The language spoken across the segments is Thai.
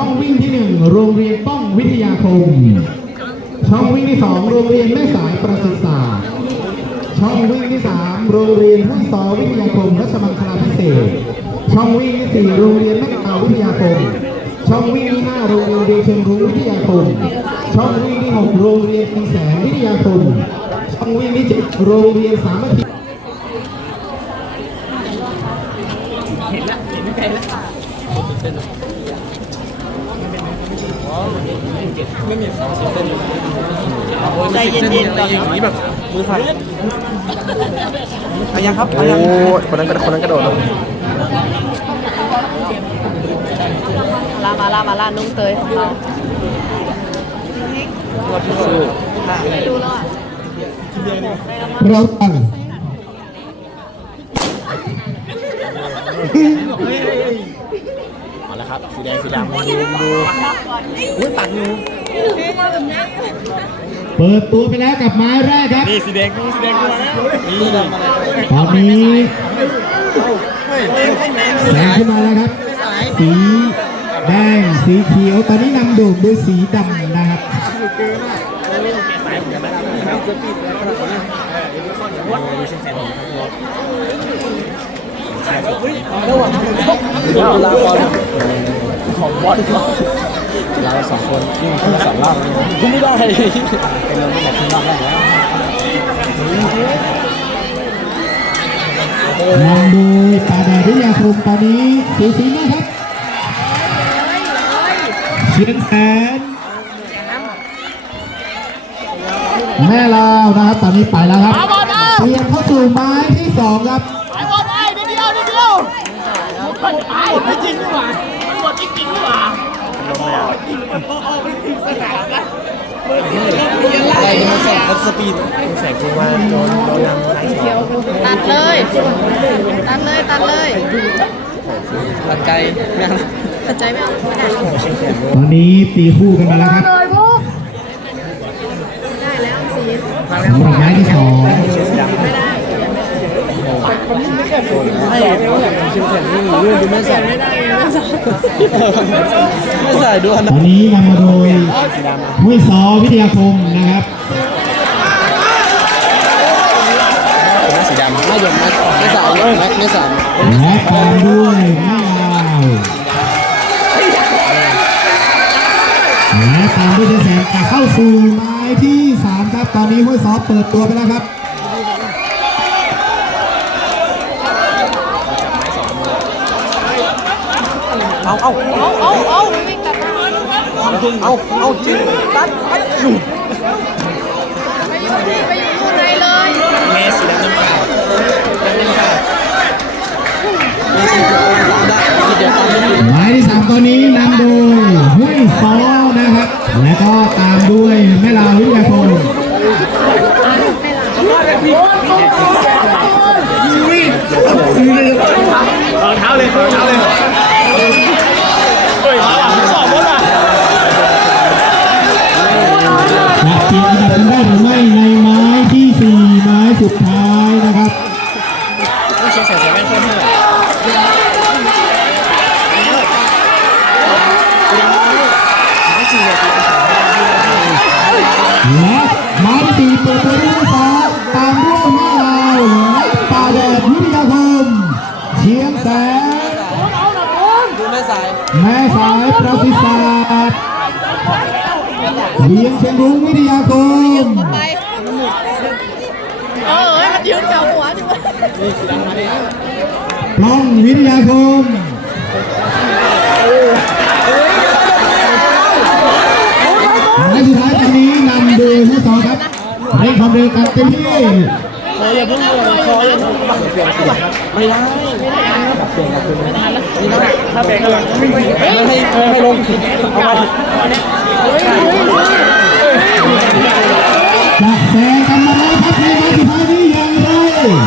ช่องวิ่งที่หนึ่งโรงเรียนป้องวิทยาคม ช่องวิ่งที่สองโรงเรียนแม่สายประสิทธิ์ศาสตร์ช่องวิ่งที่สามโรงเรียนห้วยซอวิทยาคมรัชมังคลาพิเศษ ช่องวิ่งที่สี่โรงเรียนแม่กาวิทยาคม ช่องวิ่งที่ห้าโรงเรียนเดชเชิงรุ้งวิทยาคม ช่องวิ่งที่หกโรงเรียนปีแสงวิทยาคม ช่องวิ่งที่เจ็ดโรงเรียนสามัคคีเห็นละเห็นไม่ไกลละ ใจเย็นๆก่อนอย่างนี้แบบมือสั่นอายังครับโอ้ยคนนั้นกระคนนั้นกระโดดลงลามาลามาลานุ่งเตยของเราสู้ไม่ดูแล้วอะเราตั้ง แล้วครับสีแดงสีดำดูดูอุ้ยตัดอยู่เปิดตัวไปแล้วกับไม้แรกครับ นี่สีแดงสีแดงมาแล้วนี่ดำมาแล้วตอนนี้แสงขึ้นมาแล้วครับ สีแดงสีเขียวตอนนี้นำโด่งด้วยสีดำนะครับ เวลาบอลของบอลเราสองคนยิ่งขึ้นสองรอบกูไม่ได้เป็นเราไม่บอกขึ้นรอบแรกแล้วนำโดยตาแดดวิทยาคมตอนนี้สูสีมากครับเชียงแสนแม่ลาวนะครับตอนนี้ไปแล้วครับเตรียมเข้าสู่ไม้ที่สองครับ อะไรมันแสงรถสปีดแสงคือว่าโดนโดนนำไล่สองตัดเลย ตัดเลย ตัดเลยหลังไกลแม่งตัดใจไม่เอาไม่ได้ตอนนี้ตีคู่กันมาแล้วครับเลยพวกได้แล้วสีสำหรับไม้ที่สองไม่ได้ ให้ชิมแข็งนี่เรื่องดูแม่สายไม่ได้ไม่สองแม่สายด้วยตนะอนนี้นำมาโดยสีดำห้วยซอวิทยาคมนะครับแม่สีดำไม่ยอมแม่แม่สายแม่แม่สายและตามด้วยแม่ลาวและตามด้วยเชียงแสนจะเข้าสู่ไม้ที่สามครับ ตอนนี้ห้วยซอเปิดตัวไปแล้วครับ เอาเอาเอาเอาเอามันวิ่งตัดหน้าเอาเอาจริงตัดไป แสนดูแม่สายแม่สายประสิทธิ์ศาสตร์เวียงเชียงรุ้งวิทยาคมไปเออให้มันยืนเกาหัวดิวะปล้องวิทยาคมไม้สุดท้ายตอนนี้นำโดยผู้สองครับเร่งความเร็วกันเต็มที่ คออย่าเพิ่งคออย่าเพิ่งปักเปลี่ยนสีไม่ได้ไม่ได้เปลี่ยนกับคุณไม่ได้นี่นะถ้าเปลี่ยนกันไม่ให้ไม่ให้ลงเอาไปจะแซงกันมาแล้วครับในไม้สุดท้ายนี้อย่างไรและ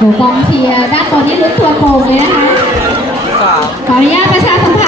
กองเชียร์ด้านบนนี้ลุ้นตัวโกงเลยนะคะขออนุญาตประชาสัมพันธ์